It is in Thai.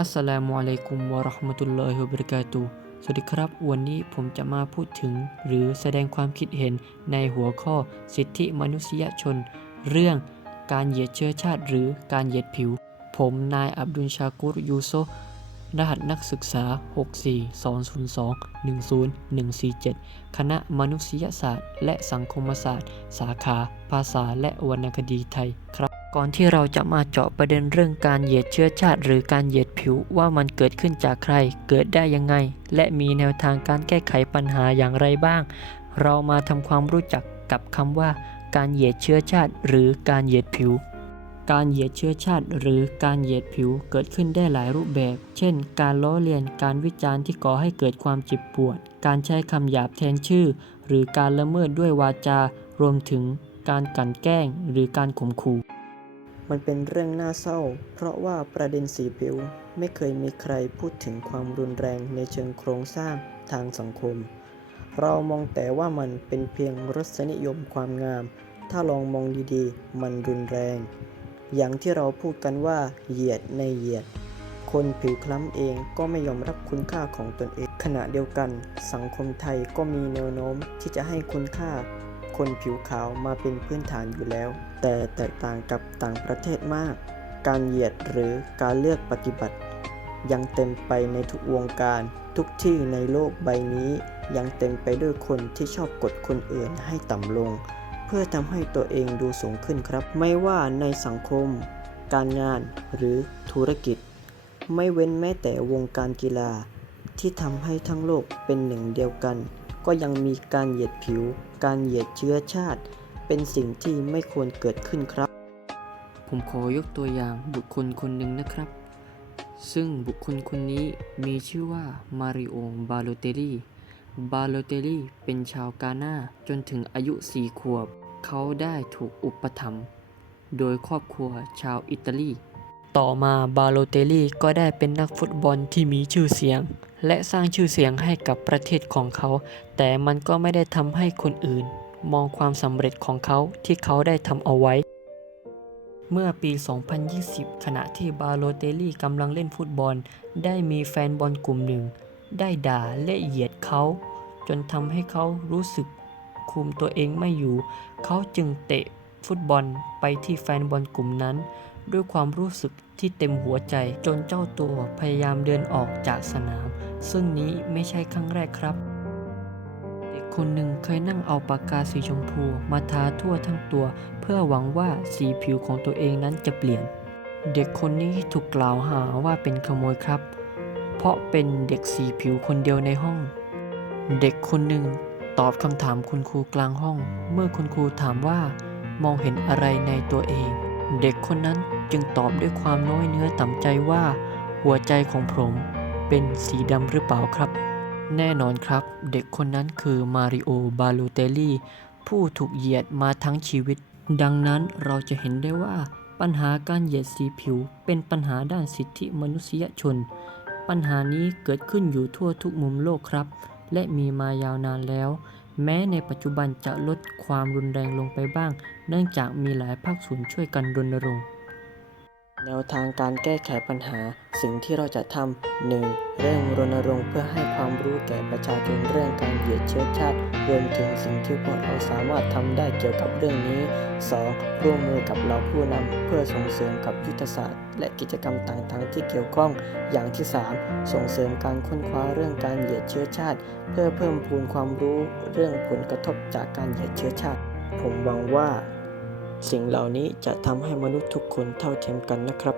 อัสสลามุอะลัยกุมวะราะห์มะตุลลอฮิวะบะเราะกาตุสวัสดีครับ วันนี้ผมจะมาพูดถึง หรือแสดงความคิดเห็นในหัวข้อสิทธิมนุษยชน เรื่องการเหยียดเชื้อชาติหรือการเหยียดผิว ผมนายอับดุลชากุรยูโซรหัสนักศึกษา 64202-10147 คณะมนุษยศาสตร์ และสังคมศาสตร์ สาขา ภาษาและวรรณคดีไทยครับ ก่อนที่เราจะมาเจาะประเด็นเรื่องการเหยียดเชื้อชาติ หรือการเหยียดผิวว่ามันเกิดขึ้นจากใคร เกิดได้ยังไง และมีแนวทางการแก้ไขปัญหาอย่างไรบ้าง เรามาทำความรู้จักกับคำว่า การเหยียดเชื้อชาติ หรือการเหยียดผิว การเหยียดเชื้อชาติ หรือการเหยียดผิวเกิดขึ้นได้หลายรูปแบบ เช่น การล้อเลียนการวิจารณ์ที่ก่อให้เกิดความเจ็บปวด การใช้คำหยาบแทนชื่อ หรือการละเมิดด้วยวาจา รวมถึงการกลั่นแกล้ง หรือการข่มขู่ มันเป็นเรื่องน่าเศร้า เพราะว่าประเด็นสีผิวไม่เคยมีใครพูดถึงความรุนแรงในเชิงโครงสร้างทางสังคม เรามองแต่ว่ามันเป็นเพียงรสนิยมความงาม ถ้าลองมองดีๆ มันรุนแรง อย่างที่เราพูดกันว่าเหยียดในเหยียด คนผิวคล้ำเองก็ไม่ยอมรับคุณค่าของตนเอง ขณะเดียวกัน สังคมไทยก็มีแนวโน้มที่จะให้คุณค่า คนผิวขาวมาเป็นพื้นฐานอยู่แล้ว แต่แตกต่างกับต่างประเทศมาก การเหยียดหรือการเลือกปฏิบัติ ยังเต็มไปในทุกวงการทุกที่ในโลกใบนี้ยังเต็มไปด้วยคนที่ชอบกดคนอื่นให้ต่ำลง เพื่อทำให้ตัวเองดูสูงขึ้นครับ ไม่ว่าในสังคม การงานหรือธุรกิจ ไม่เว้นแม้แต่วงการกีฬา ที่ทำให้ทั้งโลกเป็นหนึ่งเดียวกัน ก็ยังมีการเหยียดผิว การเหยียดเชื้อชาติ เป็นสิ่งที่ไม่ควรเกิดขึ้นครับ ผมขอยกตัวอย่างบุคคลคนหนึ่งนะครับ ซึ่งบุคคลคนนี้มีชื่อว่ามาริโอบาโลเตลีบาโลเตลีเป็นชาวกาหน้าจนถึงอายุสี่ขวบ เขาได้ถูกอุปถัมภ์โดยครอบครัวชาวอิตาลี ต่อมาบาโลเตลีก็ได้เป็นนักฟุตบอลที่มีชื่อเสียง และสร้างชื่อเสียงให้กับประเทศของเขา แต่มันก็ไม่ได้ทำให้คนอื่น มองความสำเร็จของเขาที่เขาได้ทำเอาไว้ เมื่อปี 2020 ขณะที่บาโลเตลี่กำลังเล่นฟุตบอล ได้มีแฟนบอลกลุ่มหนึ่ง ได้ด่าและเหยียดเขา จนทำให้เขารู้สึกคุมตัวเองไม่อยู่ เขาจึงเตะฟุตบอลไปที่แฟนบอลกลุ่มนั้น ด้วยความรู้สึกที่เต็มหัวใจจนเจ้าตัวพยายามเดินออกจากสนาม ซึ่งนี้ไม่ใช่ครั้งแรกครับ เด็กคนหนึ่งเคยนั่งเอาปากกาสีชมพูมาทาทั่วทั้งตัว เพื่อหวังว่าสีผิวของตัวเองนั้นจะเปลี่ยน เด็กคนนี้ถูกกล่าวหาว่าเป็นขโมยครับ เพราะเป็นเด็กสีผิวคนเดียวในห้อง เด็กคนหนึ่งตอบคำถามคุณครูกลางห้อง เมื่อคุณครูถามว่ามองเห็นอะไรในตัวเอง เด็กคนนั้นจึงตอบด้วยความน้อยเนื้อต่ำใจว่า หัวใจของผม เป็นสีดำหรือเปล่าครับ แน่นอนครับ เด็กคนนั้นคือมาริโอบาโลเตลลี่ผู้ถูกเหยียดมาทั้งชีวิต ดังนั้นเราจะเห็นได้ว่าปัญหาการเหยียดสีผิว เป็นปัญหาด้านสิทธิมนุษยชน ปัญหานี้เกิดขึ้นอยู่ทั่วทุกมุมโลกครับ และมีมายาวนานแล้ว แม้ในปัจจุบันจะลดความรุนแรงลงไปบ้าง เนื่องจากมีหลายภาคส่วนช่วยกันรณรงค์ แนวทางการแก้ไขปัญหาสิ่งที่เราจะทำหนึ่งเร่งรณรงค์เพื่อให้ความรู้แก่ประชาชนเรื่องการเหยียดเชื้อชาติรวมถึงสิ่งที่พวกเราสามารถทำได้เกี่ยวกับเรื่องนี้ 2. ร่วมมือกับเราผู้นำเพื่อส่งเสริมกับยุทธศาสตร์ และกิจกรรมต่างๆ ที่เกี่ยวข้อง อย่างที่ 3. ส่งเสริมการค้นคว้าเรื่องการเหยียดเชื้อชาติ เพื่อเพิ่มพูนความรู้เรื่องผลกระทบจากการเหยียดเชื้อชาติ ผมหวังว่า สิ่งเหล่านี้จะทำให้มนุษย์ทุกคนเท่าเทียมกันนะครับ